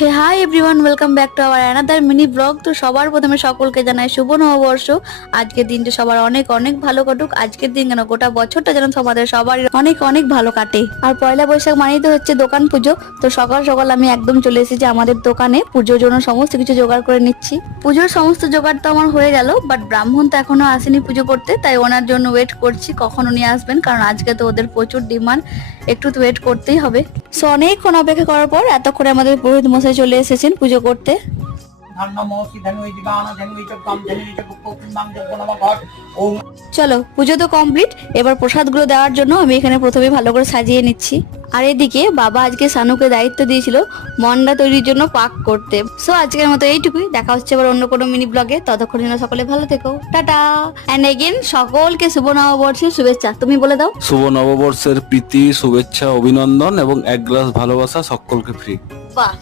Hey hi everyone, welcome back to our another mini blog. তো সবার প্রথমে সকলকে জানাই শুভ নববর্ষ। আজকের দিনটা সবার অনেক অনেক ভালো কাটুক। আজকের দিন কেন গোটা বছরটা যেন তোমাদের সবার অনেক অনেক ভালো কাটে। আর পয়লা বৈশাখ মানেই তো হচ্ছে দোকান পুজো। তো সকাল সকাল আমি একদম চলে এসেছি আমাদের দোকানে পুজোর জন্য সমস্ত কিছু জোগাড় করে নিচ্ছি। পুজোর সমস্ত জোগাড় তো আমার হয়ে গেল, বাট ব্রাহ্মণ তো এখনো আসেনি পুজো করতে, তাই ওনার জন্য ওয়েট করছি কখন উনি আসবেন, কারণ আজকে তো ওদের প্রচুর ডিমান্ড, একটু তো ওয়েট করতেই হবে। সো অনেকক্ষণ অপেক্ষা করার পর এতক্ষণে আমাদের পুরোহিত মশাই চলে এসেছেন পুজো করতে। চলো পুজো তো কমপ্লিট, এবার প্রসাদগুলো দেওয়ার জন্য আমি এখানে প্রথমে ভালো করে সাজিয়ে নিচ্ছি। আর এদিকে বাবা আজকে সানুকে দায়িত্ব দিয়েছিল মন্ডা তৈরির জন্য পাক করতে। সো আজকের মতো এইটুকুই, দেখা হচ্ছে আবার অন্য কোনো মিনি ব্লগে। ততক্ষণ যেন সকলে ভালো থেকো, টাটা এন্ড এগেন সকলকে শুভ নববর্ষের শুভেচ্ছা। তুমি বলে দাও। শুভ নববর্ষের প্রীতি, শুভেচ্ছা, অভিনন্দন এবং এক গ্লাস ভালোবাসা সকলকে ফ্রি। বাহ।